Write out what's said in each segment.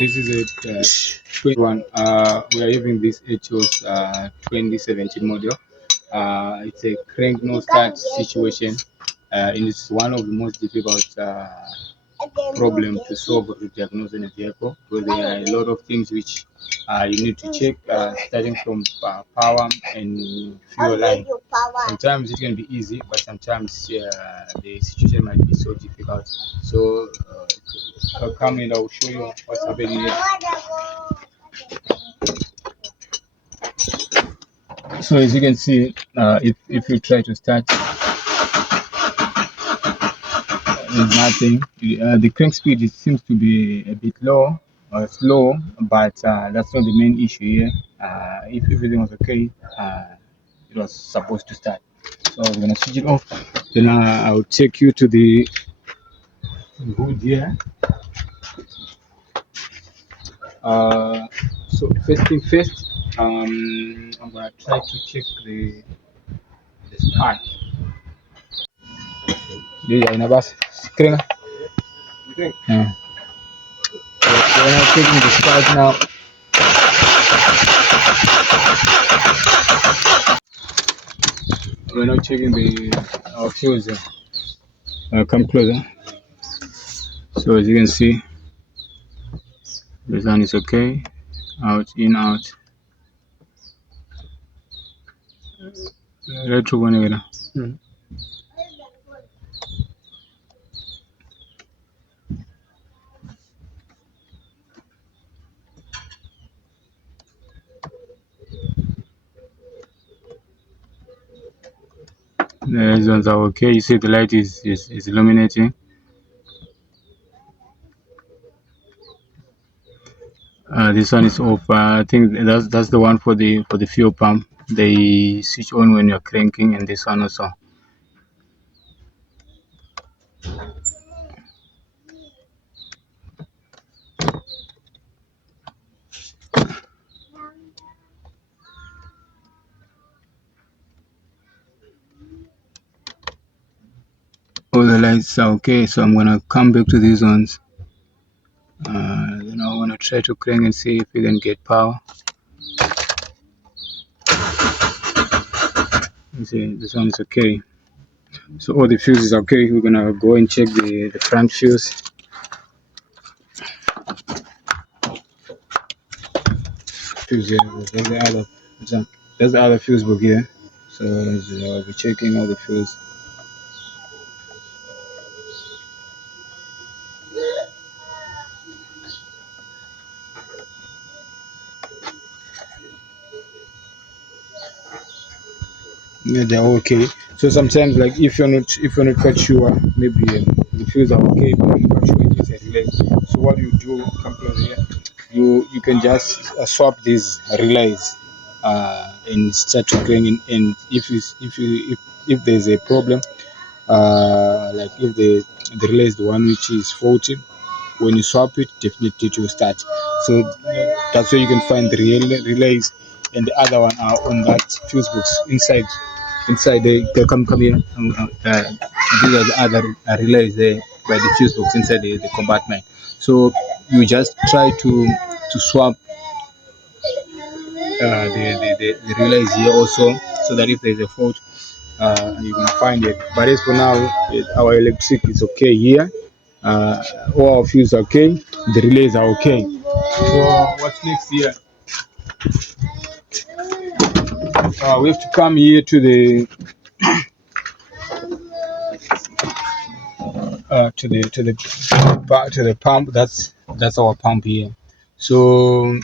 This is a 21. We are using this HOS 2017 model. It's a crank no start situation, and it's one of the most difficult problem to solve or to diagnose in a vehicle, because there are a lot of things which you need to check, starting from power and fuel line. Sometimes it can be easy, but sometimes the situation might be so difficult. So I'll come and I'll show you what's happening here. So as you can see, if you try to start, there's nothing. The crank speed, it seems to be a bit low or slow, but that's not the main issue here. If everything was okay, it was supposed to start. So I'm gonna switch it off. Then I'll take you to the hood here. So first thing first, I'm gonna try to check the spark. Yeah, in a bus. Yeah. So we're not checking the spark now. We're not checking the fuse. Come closer. So as you can see, the sun is okay. Out, in, out. Retro one. The zones are okay. You see the light is illuminating. This one is off. I think that's the one for the fuel pump. They switch on when you're cranking, and this one also. All the lights are okay, so I'm gonna come back to these ones. Then I wanna try to crank and see if we can get power. You see, this one is okay. So all the fuse is okay. We're gonna go and check the front fuse. Fuse here. There's the other fuse book here. So I'll be checking all the fuse. Yeah, they're okay. So sometimes, like if you're not quite sure, maybe the fuse are okay, but you're not sure if it's a relay. So what you do, come closer here. You can just swap these relays and start to crank. And if there's a problem, like if the relay is the one which is faulty, when you swap it, definitely it will start. So that's where you can find the relays, and the other one are on that fuse box inside the come here. These are the other relays there by the fuse box inside the compartment. So you just try to swap the relays here also, so that if there's a fault, you can find it. But as for now, our electric is okay here. All our fuses are okay. The relays are okay. So what's next here? We have to come here to the pump. That's our pump here. So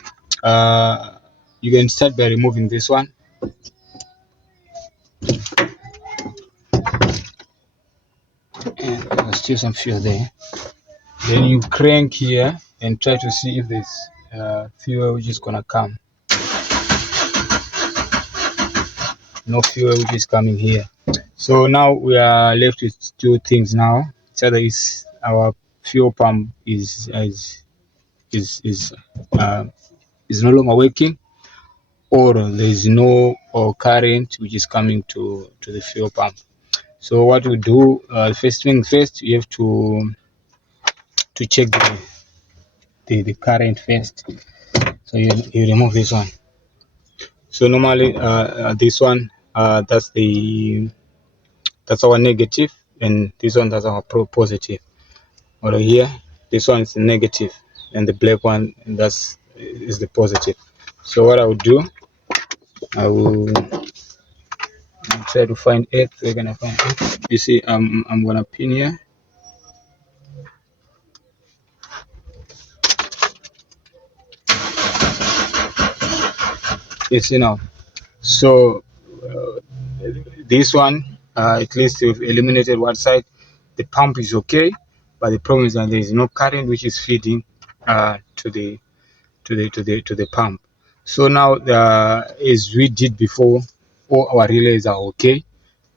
you can start by removing this one. And there's still some fuel there. Then you crank here and try to see if there's fuel which is gonna come. No fuel which is coming here. So now we are left with two things now. So that is our fuel pump is no longer working, or there is no current which is coming to the fuel pump. So what we do, first thing first, you have to check the current first. So you remove this one. So normally this one that's our negative, and this one that's our positive. Over here, this one is negative, and the black one is the positive. So what I will do, I will try to find it. We're gonna find it. You see, I'm gonna pin here. You see now. So this one, at least we've eliminated one side. The pump is okay, but the problem is that there is no current which is feeding to the pump. So now, as we did before, all our relays are okay.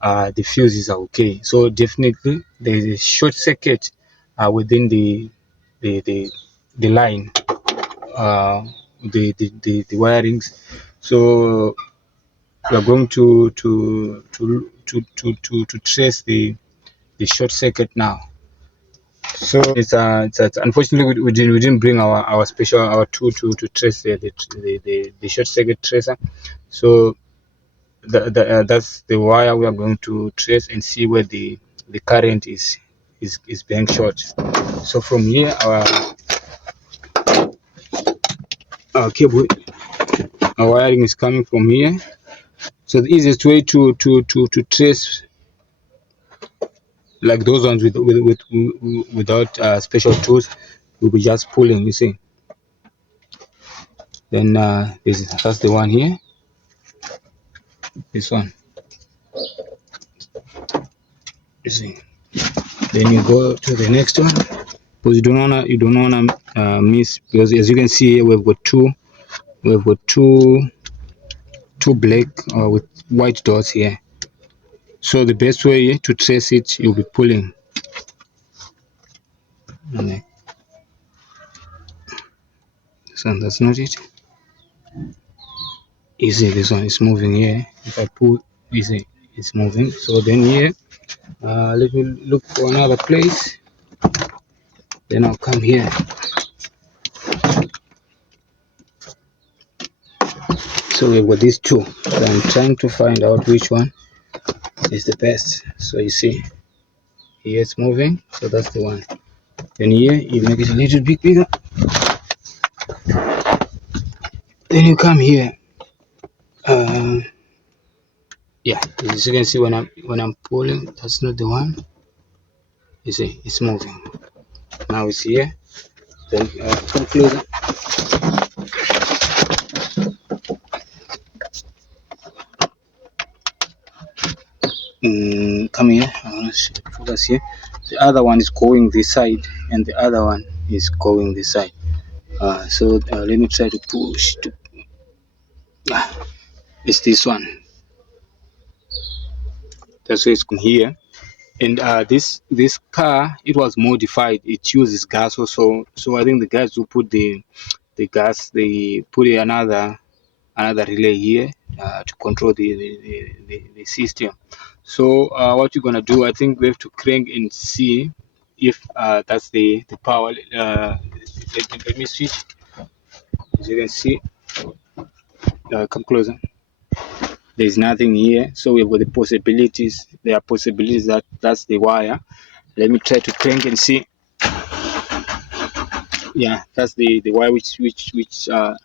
The fuses are okay. So definitely there is a short circuit within the the, the line, the wirings. So we are going to trace the short circuit now. So it's unfortunately we didn't bring our special our tool to trace the short circuit tracer. So that's the wire we are going to trace and see where the current is being short. So from here our cable, our wiring is coming from here. So the easiest way to trace like those ones without special tools, we'll be just pulling, you see. Then that's the one here, this one, you see. Then you go to the next one, because you don't wanna miss, because as you can see here, we've got two black with white dots here. So the best way to trace it, you'll be pulling. Okay. So that's not it. You see this one is moving here. If I pull, you see it's moving. So then here, let me look for another place. Then I'll come here. So we've got these two. So I'm trying to find out which one is the best. So you see, here it's moving. So that's the one. Then here you make it a little bit bigger. Then you come here. Yeah, as you can see, when I'm pulling, that's not the one. You see, it's moving. Now it's here. Then come closer. Come here. I want to focus here. The other one is going this side, and the other one is going this side. So let me try to push. It's this one. That's why it's here. And this car, it was modified. It uses gas also. So I think the guys who put the gas, they put another relay here to control the system. So what you're gonna do, I think we have to crank and see if that's the power. Let me switch. As you can see, come closer. There's nothing here, so we've got the possibilities. There are possibilities that that's the wire. Let me try to crank and see. Yeah, that's the wire which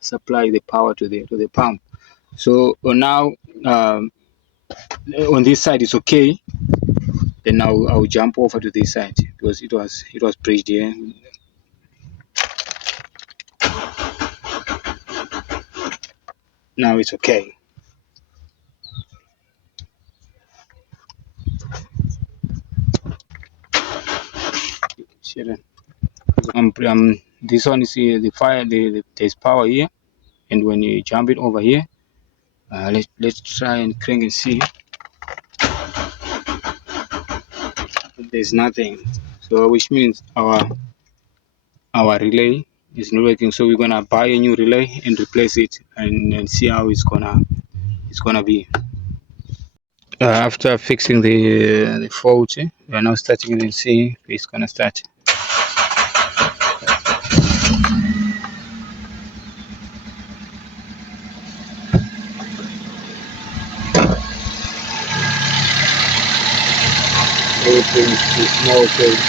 supply the power to the pump. So now on this side it's okay. Then I'll jump over to this side because it was bridged here. Now it's okay. This one is the fire. There's power here, and when you jump it over here, let's try and crank and see. There's nothing, so which means our relay is not working. So we're gonna buy a new relay and replace it and see how it's gonna be. After fixing the fault, we are now starting and see if it's gonna start. everything is now okay.